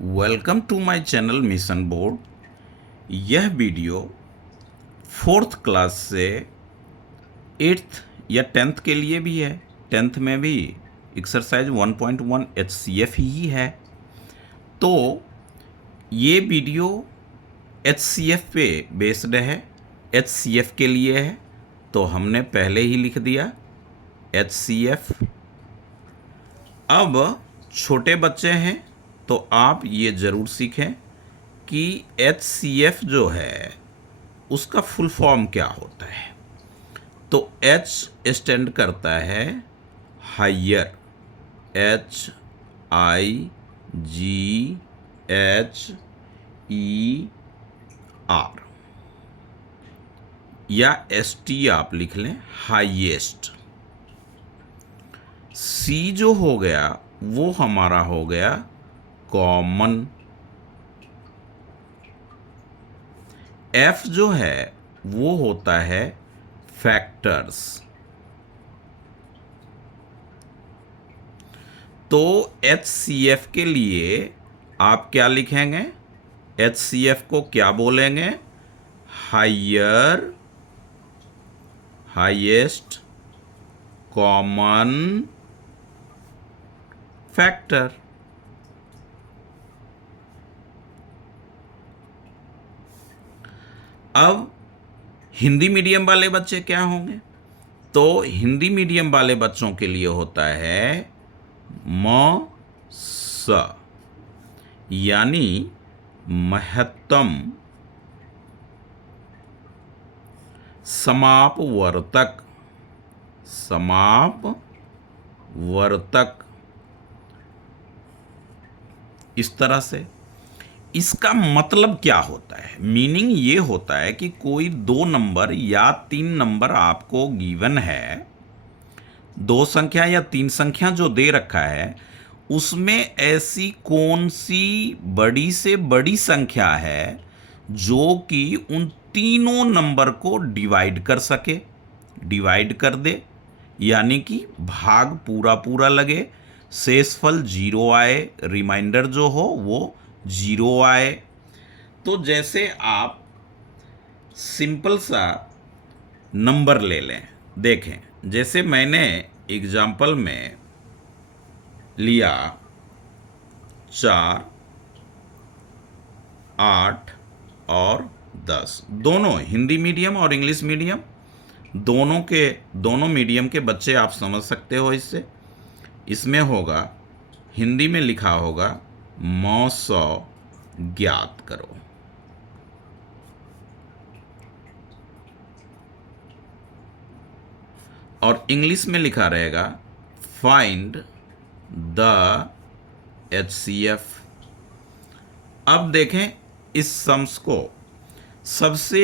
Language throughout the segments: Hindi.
Welcome to my channel mission board. यह वीडियो फोर्थ क्लास से एट्थ या टेंथ के लिए भी है। टेंथ में भी एक्सरसाइज 1.1 HCF ही है। तो ये वीडियो HCF पे बेस्ड है, HCF के लिए है। तो हमने पहले ही लिख दिया HCF। अब छोटे बच्चे हैं तो आप ये ज़रूर सीखें कि HCF जो है उसका फुल फॉर्म क्या होता है। तो H स्टैंड करता है हायर, HIGHER, या ST आप लिख लें, हाईएस्ट। C जो हो गया वो हमारा हो गया कॉमन। F जो है वो होता है फैक्टर्स। तो HCF के लिए आप क्या लिखेंगे? HCF को क्या बोलेंगे? Higher, highest common factor. अब हिंदी मीडियम वाले बच्चे क्या होंगे? तो हिंदी मीडियम वाले बच्चों के लिए होता है म स, यानी महत्तम समापवर्तक। समापवर्तक इस तरह से। इसका मतलब क्या होता है? मीनिंग ये होता है कि कोई 2 नंबर या 3 नंबर आपको गिवन है, 2 संख्या या 3 संख्या जो दे रखा है, उसमें ऐसी कौन सी बड़ी से बड़ी संख्या है जो कि उन तीनों नंबर को डिवाइड कर सके, डिवाइड कर दे, यानी कि भाग पूरा पूरा लगे, शेषफल 0 आए, रिमाइंडर जो हो वो 0 आए। तो जैसे आप सिंपल सा नंबर ले लें, देखें, जैसे मैंने एग्जाम्पल में लिया 4, 8 और 10। दोनों हिंदी मीडियम और इंग्लिश मीडियम, दोनों मीडियम के बच्चे आप समझ सकते हो। इससे इसमें होगा, हिंदी में लिखा होगा मौसौ ज्ञात करो, और इंग्लिश में लिखा रहेगा फाइंड द HCF। अब देखें इस सम्स को। सबसे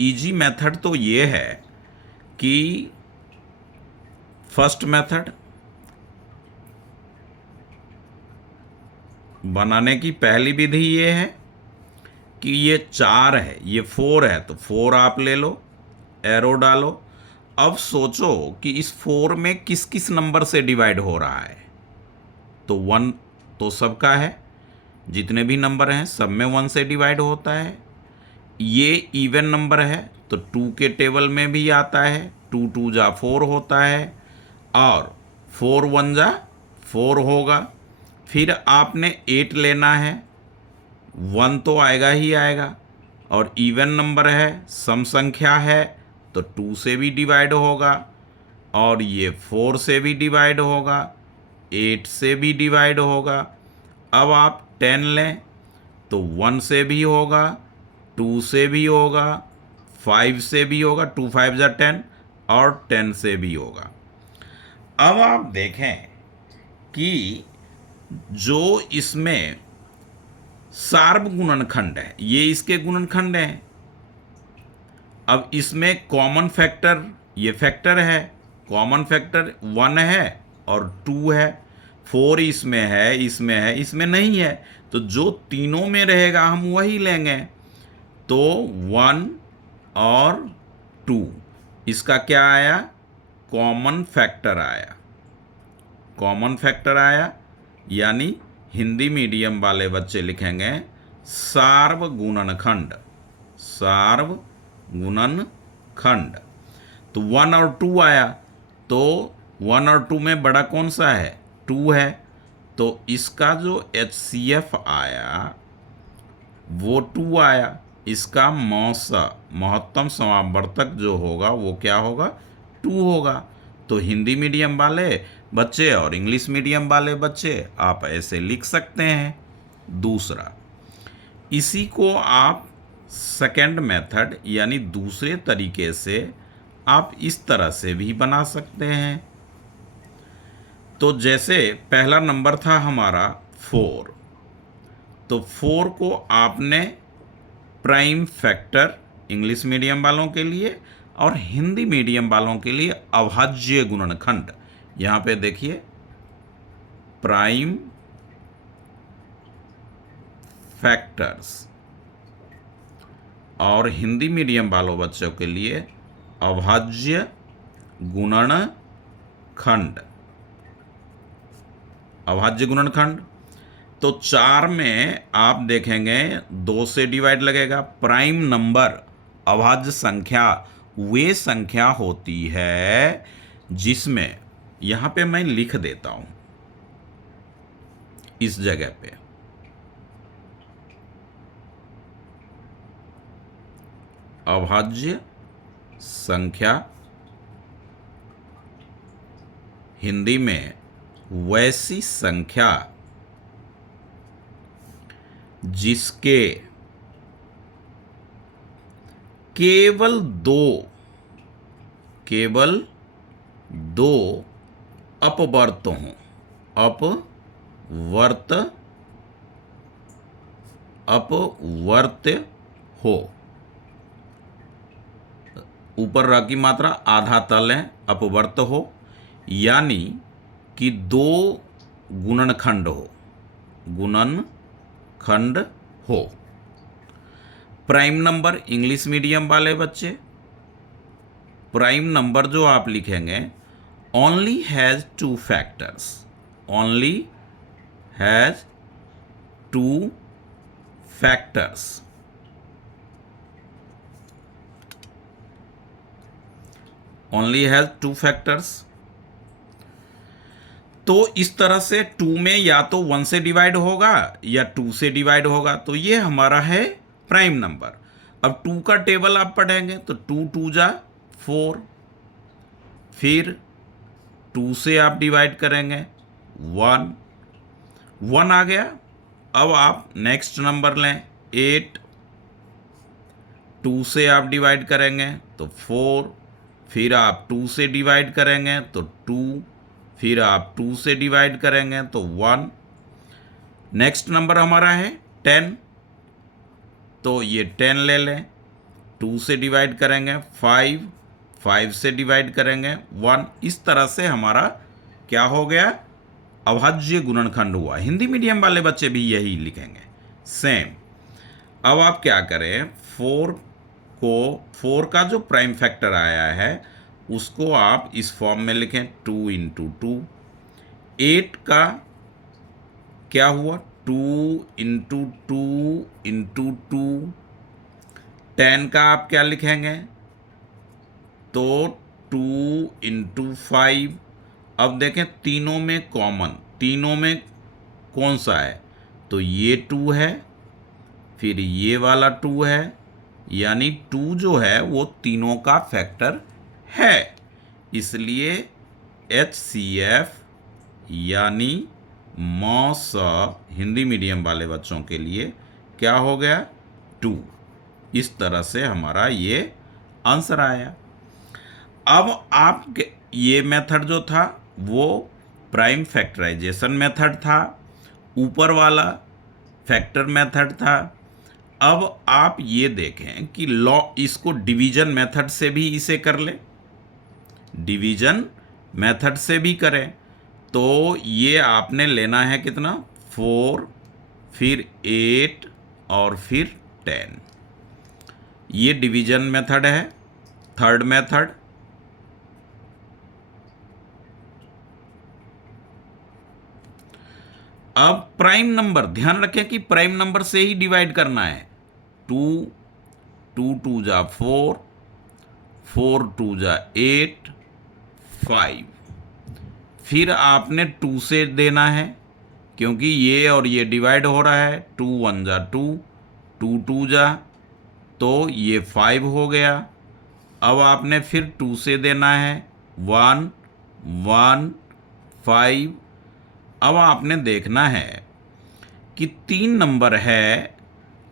इजी मेथड तो ये है कि फर्स्ट मेथड बनाने की पहली विधि ये है कि ये 4 है, ये 4 है, तो 4 आप ले लो, एरो डालो। अब सोचो कि इस 4 में किस किस नंबर से डिवाइड हो रहा है। तो 1 तो सबका है, जितने भी नंबर हैं सब में 1 से डिवाइड होता है। ये इवन नंबर है तो 2 के टेबल में भी आता है, 2 2 जा 4 होता है, और 4 1 जा 4 होगा। फिर आपने 8 लेना है, 1 तो आएगा ही आएगा, और इवन नंबर है, सम संख्या है, तो 2 से भी डिवाइड होगा, और ये 4 से भी डिवाइड होगा, 8 से भी डिवाइड होगा। अब आप 10 लें तो 1 से भी होगा, 2 से भी होगा, 5 से भी होगा, 2 5 जा 10, और 10 से भी होगा। अब आप देखें कि जो इसमें सार्व गुणनखंड है, ये इसके गुणनखंड हैं। अब इसमें कॉमन फैक्टर, ये फैक्टर है, कॉमन फैक्टर 1 है और 2 है। 4 इसमें है, इसमें है, इसमें नहीं है, तो जो तीनों में रहेगा हम वही लेंगे। तो 1 और 2 इसका क्या आया? कॉमन फैक्टर आया, कॉमन फैक्टर आया, यानी हिंदी मीडियम वाले बच्चे लिखेंगे सार्वगुणनखंड, सार्वगुणनखंड। तो 1 और 2 आया, तो 1 और 2 में बड़ा कौन सा है? 2 है। तो इसका जो HCF आया वो 2 आया। इसका महत्तम समावर्तक जो होगा वो क्या होगा? 2 होगा। तो हिंदी मीडियम वाले बच्चे और इंग्लिश मीडियम वाले बच्चे आप ऐसे लिख सकते हैं। दूसरा, इसी को आप सेकंड मेथड यानी दूसरे तरीके से आप इस तरह से भी बना सकते हैं। तो जैसे पहला नंबर था हमारा 4, तो 4 को आपने प्राइम फैक्टर इंग्लिश मीडियम वालों के लिए और हिंदी मीडियम वालों के लिए अभाज्य गुणनखंड, यहाँ पे देखिए प्राइम फैक्टर्स, और हिंदी मीडियम वालों बच्चों के लिए अभाज्य गुणनखंड, अभाज्य गुणनखंड। तो 4 में आप देखेंगे 2 से डिवाइड लगेगा। प्राइम नंबर, अभाज्य संख्या वे संख्या होती है जिसमें, यहां पे मैं लिख देता हूं इस जगह पे, अभाज्य संख्या हिंदी में वैसी संख्या जिसके केवल दो अपवर्त हों, अपवर्त्य हो। ऊपर र की मात्रा आधा तल है, अपवर्त हो, यानी कि 2 गुणनखंड हो। प्राइम नंबर इंग्लिश मीडियम वाले बच्चे, प्राइम नंबर जो आप लिखेंगे only has 2 factors, only has 2 factors. Only has 2 factors. तो इस तरह से 2 में या तो 1 से डिवाइड होगा या 2 से डिवाइड होगा। तो ये हमारा है प्राइम नंबर। अब 2 का टेबल आप पढ़ेंगे तो 2 2 जा 4, फिर 2 से आप डिवाइड करेंगे 1 आ गया। अब आप नेक्स्ट नंबर लें 8, 2 से आप डिवाइड करेंगे तो 4, फिर आप 2 से डिवाइड करेंगे तो 2, फिर आप 2 से डिवाइड करेंगे तो 1। नेक्स्ट नंबर हमारा है 10, तो ये 10 ले लें। 2 से डिवाइड करेंगे 5, 5 से डिवाइड करेंगे 1। इस तरह से हमारा क्या हो गया? अभाज्य गुणनखंड हुआ। हिंदी मीडियम वाले बच्चे भी यही लिखेंगे सेम। अब आप क्या करें, 4 का जो प्राइम फैक्टर आया है उसको आप इस फॉर्म में लिखें 2 × 2। 8 का क्या हुआ? 2 × 2 × 2। 10 का आप क्या लिखेंगे? तो 2 × 5। अब देखें तीनों में कॉमन, तीनों में कौन सा है? तो ये 2 है, फिर ये वाला 2 है, यानी 2 जो है वो तीनों का फैक्टर है। इसलिए HCF यानी मॉस हिंदी मीडियम वाले बच्चों के लिए क्या हो गया? 2। इस तरह से हमारा ये आंसर आया। अब आप ये मेथड जो था वो प्राइम फैक्टराइजेशन मेथड था, ऊपर वाला फैक्टर मेथड था। अब आप ये देखें कि इसको डिवीजन मेथड से भी इसे कर ले, डिवीजन मेथड से भी करें। तो ये आपने लेना है कितना? 4, फिर 8 और फिर 10। ये डिवीजन मेथड है, थर्ड मेथड। अब प्राइम नंबर, ध्यान रखें कि प्राइम नंबर से ही डिवाइड करना है। 2, 2 2 जा 4, 4 2 जा 8, 5। फिर आपने 2 से देना है, क्योंकि ये और ये डिवाइड हो रहा है। 2 1 जा 2, 2 2 जा, तो ये 5 हो गया। अब आपने फिर 2 से देना है, 1 1 5। अब आपने देखना है कि 3 नंबर है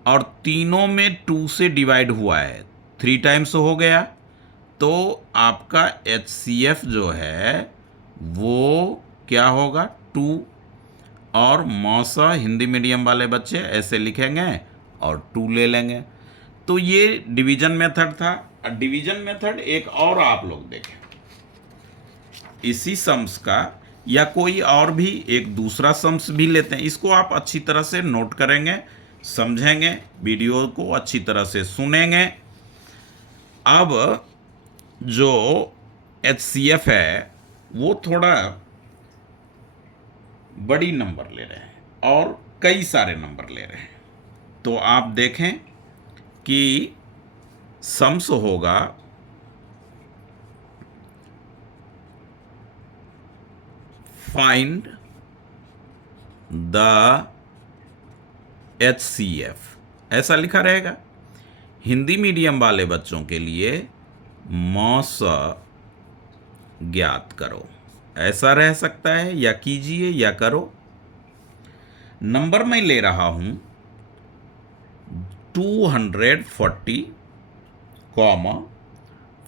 और तीनों में 2 से डिवाइड हुआ है, 3 टाइम्स हो गया। तो आपका HCF जो है वो क्या होगा, 2। और मौसा हिंदी मीडियम वाले बच्चे ऐसे लिखेंगे और 2 ले लेंगे। तो ये डिवीजन मेथड था। डिवीजन मेथड एक और आप लोग देखें, इसी सम्स का या कोई और भी एक दूसरा सम्स भी लेते हैं। इसको आप अच्छी तरह से नोट करेंगे, समझेंगे, वीडियो को अच्छी तरह से सुनेंगे। अब जो HCF है वो थोड़ा बड़ी नंबर ले रहे हैं और कई सारे नंबर ले रहे हैं। तो आप देखें कि सम्स होगा फाइंड द HCF, ऐसा लिखा रहेगा। हिंदी मीडियम वाले बच्चों के लिए मौसा ज्ञात करो, ऐसा रह सकता है, या कीजिए या करो। नंबर मैं ले रहा हूं 240,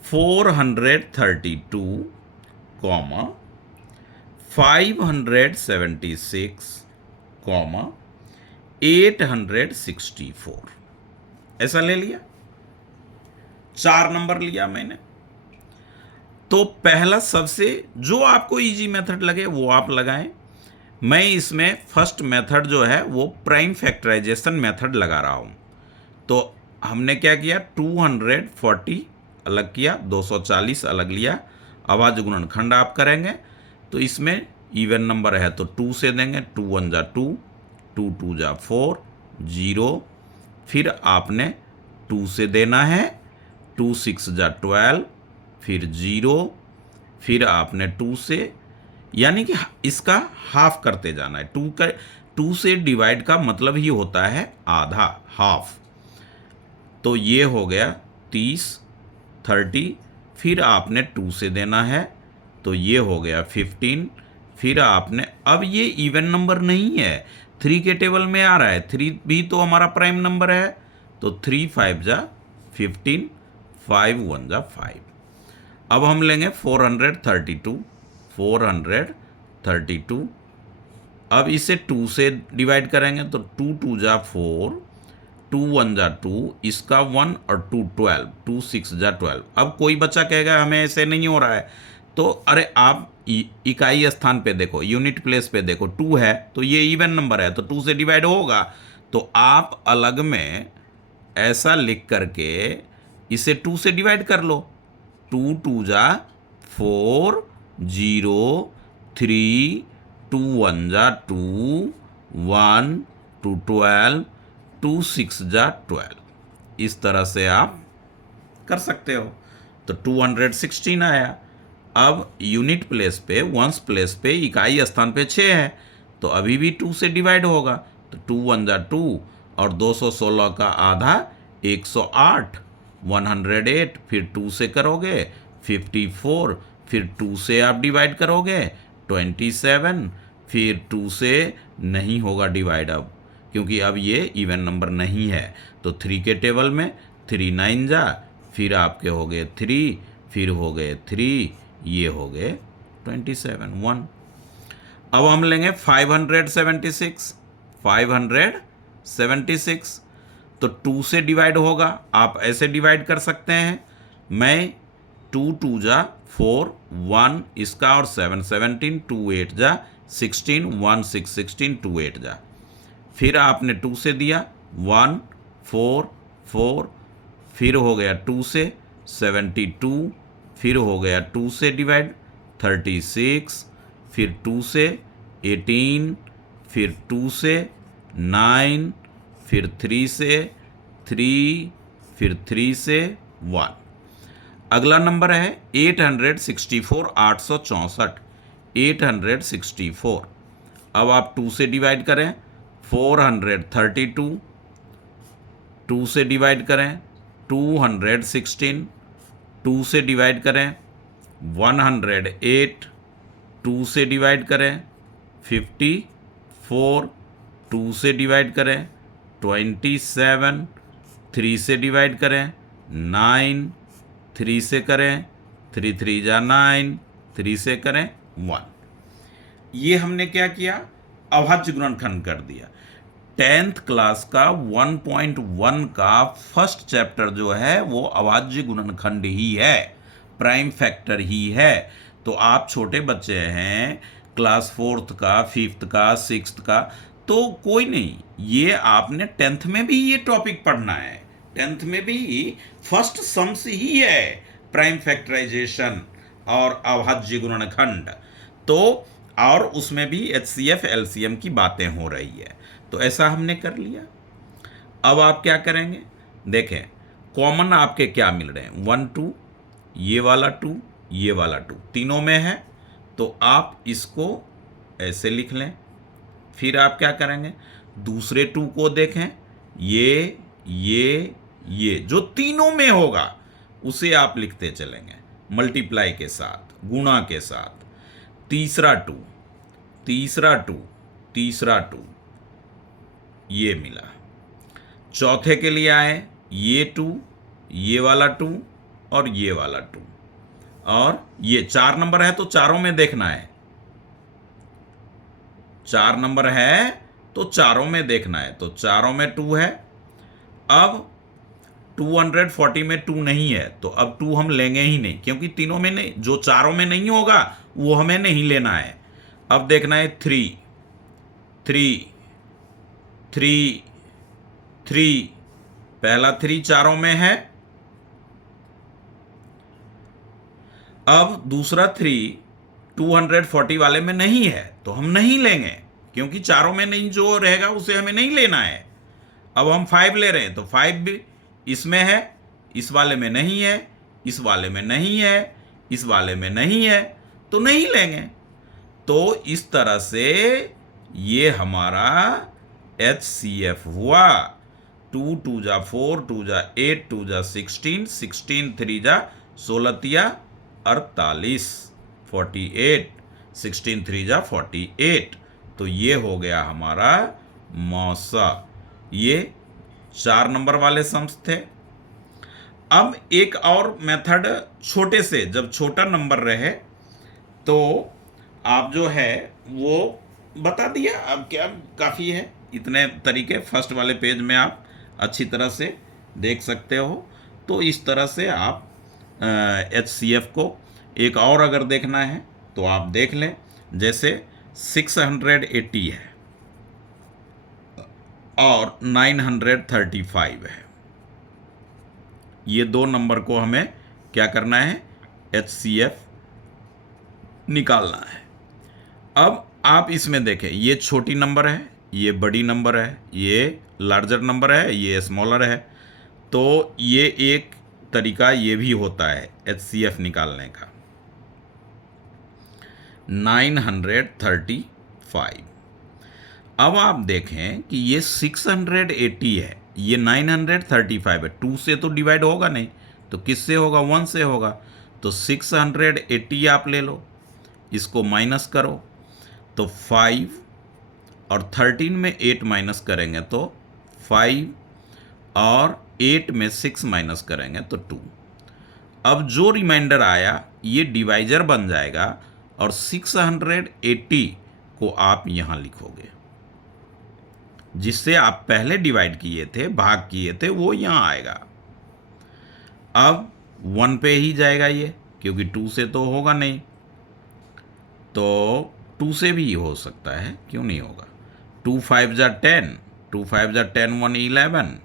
432, 576, 864, ऐसा ले लिया। 4 नंबर लिया मैंने। तो पहला सबसे जो आपको इजी मेथड लगे वो आप लगाएं। मैं इसमें फर्स्ट मेथड जो है वो प्राइम फैक्टराइजेशन मेथड लगा रहा हूं। तो हमने क्या किया, 240 अलग किया, 240 अलग लिया। अभाज्य गुणनखंड आप करेंगे तो इसमें इवन नंबर है तो 2 से देंगे। 2 1 जा 2, 2 2 जा 4, 0। फिर आपने 2 से देना है, 2 6 जा 12, फिर 0। फिर आपने 2 से, यानी कि इसका हाफ करते जाना है। 2 से डिवाइड का मतलब ही होता है आधा, हाफ। तो ये हो गया 30, 30। फिर आपने 2 से देना है तो ये हो गया 15। फिर आपने, अब ये इवन नंबर नहीं है, 3 के टेबल में आ रहा है। 3 भी तो हमारा प्राइम नंबर है। तो 3 5 जा 15, 5 1 जा 5। अब हम लेंगे 432, 432। अब इसे 2 से डिवाइड करेंगे तो 2 2 जा 4, 2 1 जा 2, इसका 1 और 2 12, 2 6 जा 12। अब कोई बच्चा कहेगा हमें ऐसे नहीं हो रहा है, तो अरे आप इकाई स्थान पे देखो, यूनिट प्लेस पे देखो, 2 है तो ये इवन नंबर है तो 2 से डिवाइड होगा। तो आप अलग में ऐसा लिख करके इसे 2 से डिवाइड कर लो। 2 2 जा 4, 0 3, 2 1 जा 2, 1 2 12, 2 6 जा 12। इस तरह से आप कर सकते हो। तो 216 आया। अब यूनिट प्लेस पे, वंस प्लेस पे, इकाई स्थान पे 6 है तो अभी भी 2 से डिवाइड होगा। तो 2 1 जा 2 और 216 का आधा 108, 108। फिर 2 से करोगे 54, फिर 2 से आप डिवाइड करोगे 27। फिर 2 से नहीं होगा डिवाइड अब, क्योंकि अब ये इवन नंबर नहीं है। तो 3 के टेबल में 3 9 जा, फिर आपके हो गए 3, फिर हो गए 3, ये हो गए 27 1। अब हम लेंगे 576, 576। तो 2 से डिवाइड होगा, आप ऐसे डिवाइड कर सकते हैं। मैं 2 2 जा 4, 1 इसका और 7 17, 2 8 जा 16, 1 6 16, 2 8 जा। फिर आपने 2 से दिया 1 4 4, फिर हो गया 2 से 72, फिर हो गया 2 से डिवाइड 36, फिर 2 से 18, फिर 2 से 9, फिर 3 से 3, फिर 3 से 1। अगला नंबर है 864, 864, 864। अब आप 2 से डिवाइड करें 432, 2 से डिवाइड करें 216, 2 से डिवाइड करें 108, 2 से डिवाइड करें 54, 2 से डिवाइड करें 27, 3 से डिवाइड करें 9, 3 से करें 3 3 जा 9, 3 से करें 1। ये हमने क्या किया, अभाज्य गुणनखंड कर दिया। 10th क्लास का 1.1 का फर्स्ट चैप्टर जो है वो अभाज्य गुणनखंड ही है, प्राइम फैक्टर ही है। तो आप छोटे बच्चे हैं, क्लास 4th का, 5th का, 6th का, तो कोई नहीं, ये आपने 10th में भी ये टॉपिक पढ़ना है। 10th में भी फर्स्ट सम्स ही है प्राइम फैक्टराइजेशन और अभाज्य गुणनखंड। तो और उसमें भी HCF LCM की बातें हो रही है। तो ऐसा हमने कर लिया। अब आप क्या करेंगे, देखें कॉमन आपके क्या मिल रहे हैं, 1 2, ये वाला 2, ये वाला 2 तीनों में है। तो आप इसको ऐसे लिख लें। फिर आप क्या करेंगे, दूसरे 2 को देखें, ये जो तीनों में होगा उसे आप लिखते चलेंगे मल्टीप्लाई के साथ, गुणा के साथ। तीसरा 2, तीसरा 2, तीसरा 2, ये मिला। चौथे के लिए आए, ये 2, ये वाला 2 और ये वाला 2, और ये 4 नंबर है तो चारों में देखना है। 4 नंबर है तो चारों में देखना है, तो चारों में 2 है। अब 240 में 2 नहीं है तो अब 2 हम लेंगे ही नहीं, क्योंकि तीनों में नहीं, जो चारों में नहीं होगा वो हमें नहीं लेना है। अब देखना है 3 3 3 3, पहला 3 चारों में है। अब दूसरा 3 240 वाले में नहीं है तो हम नहीं लेंगे, क्योंकि चारों में नहीं जो रहेगा उसे हमें नहीं लेना है। अब हम 5 ले रहे हैं तो 5 भी इसमें है, इस वाले में नहीं है, इस वाले में नहीं है, इस वाले में नहीं है, तो नहीं लेंगे। तो इस तरह से ये हमारा HCF हुआ। 2 2 जा 4, 2 जा 8, 2 जा 16, 16 3 जा 16 तिया 48, 48, 16 3 जा 48। तो ये हो गया हमारा मौसा। ये 4 नंबर वाले सम्स थे। अब एक और मेथड छोटे से, जब छोटा नंबर रहे तो आप जो है वो बता दिया, अब क्या काफ़ी है, इतने तरीके फर्स्ट वाले पेज में आप अच्छी तरह से देख सकते हो। तो इस तरह से आप HCF को एक और अगर देखना है तो आप देख लें, जैसे 680 है और 935 है। ये दो नंबर को हमें क्या करना है, HCF निकालना है। अब आप इसमें देखें, ये छोटी नंबर है, ये बड़ी नंबर है, ये लार्जर नंबर है, ये स्मॉलर है। तो ये एक तरीका ये भी होता है HCF निकालने का। 935। अब आप देखें कि ये 680 है, ये 935 है। 2 से तो डिवाइड होगा नहीं, तो किससे होगा, 1 से होगा। तो 680 आप ले लो, इसको माइनस करो तो 5, और 13 में 8 माइनस करेंगे तो 5, और 8 में 6 माइनस करेंगे तो 2। अब जो रिमाइंडर आया ये डिवाइजर बन जाएगा, और 680 को आप यहाँ लिखोगे, जिससे आप पहले डिवाइड किए थे, भाग किए थे, वो यहाँ आएगा। अब 1 पे ही जाएगा ये, क्योंकि 2 से तो होगा नहीं, तो 2 से भी हो सकता है, क्यों नहीं होगा। 2 5 जा 10, 2 5 जा 10, 1 11,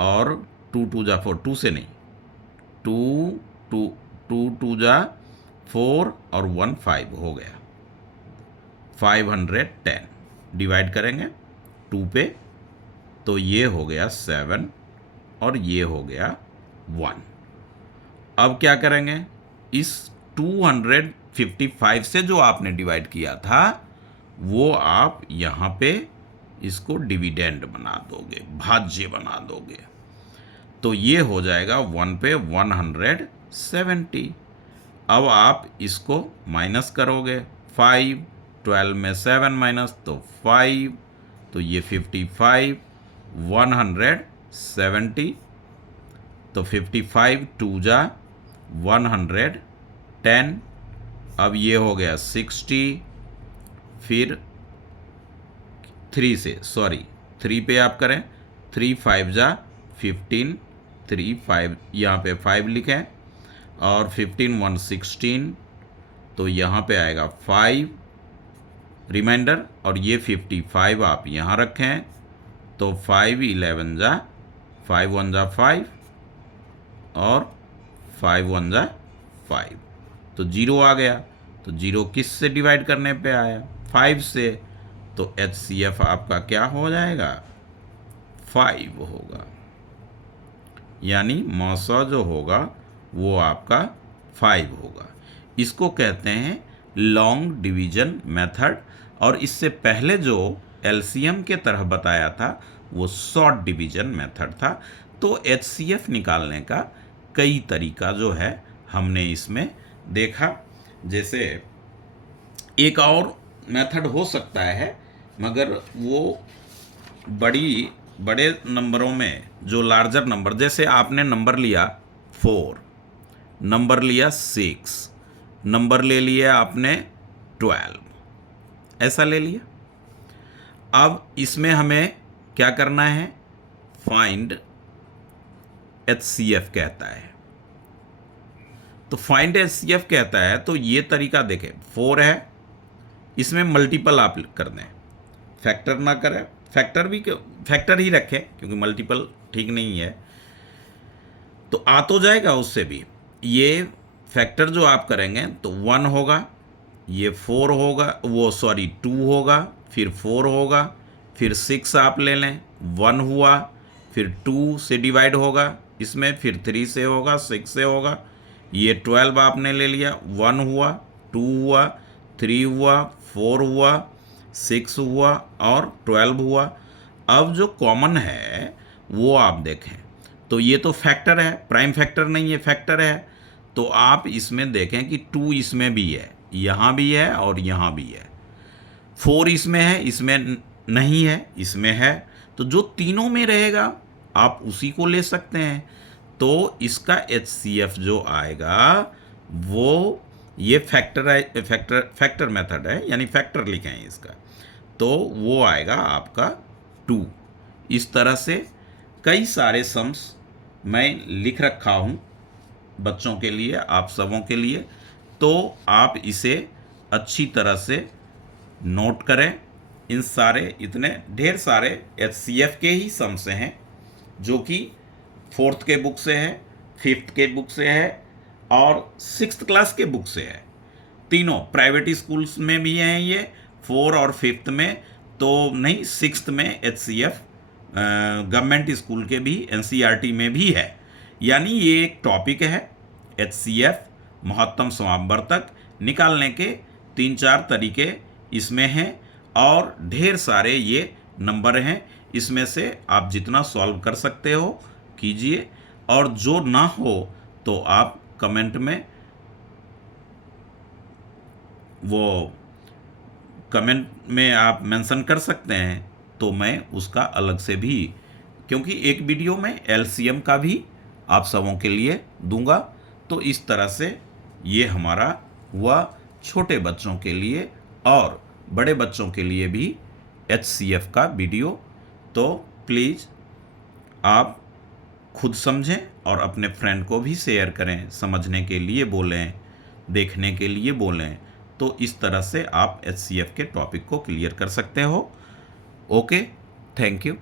और 2 2 जा 4, 2 से नहीं, 2 2 जा 4 और 1 5 हो गया 510। डिवाइड करेंगे 2 पे, तो ये हो गया 7 और ये हो गया 1। अब क्या करेंगे, इस 255 से जो आपने डिवाइड किया था वो आप यहाँ पे इसको डिविडेंड बना दोगे, भाज्य बना दोगे, तो ये हो जाएगा 1 पे 170। अब आप इसको माइनस करोगे, 5, 12 में 7 माइनस तो 5, तो ये 55, 170, तो 55 2 जा 110। अब ये हो गया 60, फिर 3 से, सॉरी 3 पे आप करें, 3 5 जा 15, 3 5 यहाँ पे 5 लिखें, और 15 1 16, तो यहाँ पे आएगा 5 रिमाइंडर, और ये 55 आप यहाँ रखें, तो 5 11 जा 5 1 जा 5 और 5 1 जा 5, तो 0 आ गया। तो 0 किस से डिवाइड करने पे आया, 5 से, तो HCF आपका क्या हो जाएगा, 5 होगा, यानी मौसा जो होगा वो आपका 5 होगा। इसको कहते हैं लॉन्ग डिवीजन मेथड, और इससे पहले जो LCM के तरह बताया था वो शॉर्ट डिवीजन मेथड था। तो HCF निकालने का कई तरीका जो है हमने इसमें देखा। जैसे एक और मेथड हो सकता है, मगर वो बड़े नंबरों में, जो लार्जर नंबर, जैसे आपने नंबर लिया 4, नंबर लिया 6, नंबर ले लिया आपने 12, ऐसा ले लिया। अब इसमें हमें क्या करना है, फाइंड HCF कहता है। तो फाइंड HCF कहता है, तो ये तरीका देखें, 4 है, इसमें मल्टीपल आप कर दें, फैक्टर ना करें, फैक्टर ही रखें क्योंकि मल्टीपल ठीक नहीं है, तो आ तो जाएगा उससे भी। ये फैक्टर जो आप करेंगे तो 1 होगा, ये 4 होगा, वो सॉरी 2 होगा, फिर 4 होगा, फिर 6 आप ले लें, 1 हुआ, फिर 2 से डिवाइड होगा इसमें, फिर 3 से होगा, 6 से होगा, ये 12 आपने ले लिया, 1 हुआ, 2 हुआ, 3 हुआ, 4 हुआ, 6 हुआ और 12 हुआ। अब जो कॉमन है वो आप देखें, तो ये तो फैक्टर है, प्राइम फैक्टर नहीं है, फैक्टर है। तो आप इसमें देखें कि 2 इसमें भी है, यहाँ भी है और यहाँ भी है, 4 इसमें है, इसमें नहीं है, इसमें है, तो जो तीनों में रहेगा आप उसी को ले सकते हैं। तो इसका HCF जो आएगा वो ये फैक्टर मेथड है, यानी फैक्टर लिखें इसका, तो वो आएगा आपका 2। इस तरह से कई सारे सम्स मैं लिख रखा हूँ बच्चों के लिए, आप सबों के लिए, तो आप इसे अच्छी तरह से नोट करें। इन सारे इतने ढेर सारे HCF के ही सम्स हैं, जो कि 4th के बुक से है, 5th के बुक से है और 6th क्लास के बुक से है। तीनों प्राइवेट स्कूल्स में भी हैं, ये 4 और 5th में तो नहीं, 6th में HCF गवर्नमेंट स्कूल के भी NCERT में भी है। यानी ये एक टॉपिक है, HCF महत्तम समापवर्तक निकालने के 3-4 तरीके इसमें हैं, और ढेर सारे ये नंबर हैं। इसमें से आप जितना सॉल्व कर सकते हो कीजिए, और जो ना हो तो आप कमेंट में आप मेंशन कर सकते हैं, तो मैं उसका अलग से भी, क्योंकि एक वीडियो में LCM का भी आप सबों के लिए दूंगा। तो इस तरह से ये हमारा हुआ छोटे बच्चों के लिए, और बड़े बच्चों के लिए भी HCF का वीडियो। तो प्लीज़ आप खुद समझें और अपने फ्रेंड को भी शेयर करें, समझने के लिए बोलें, देखने के लिए बोलें। तो इस तरह से आप HCF के टॉपिक को क्लियर कर सकते हो। Okay, thank you.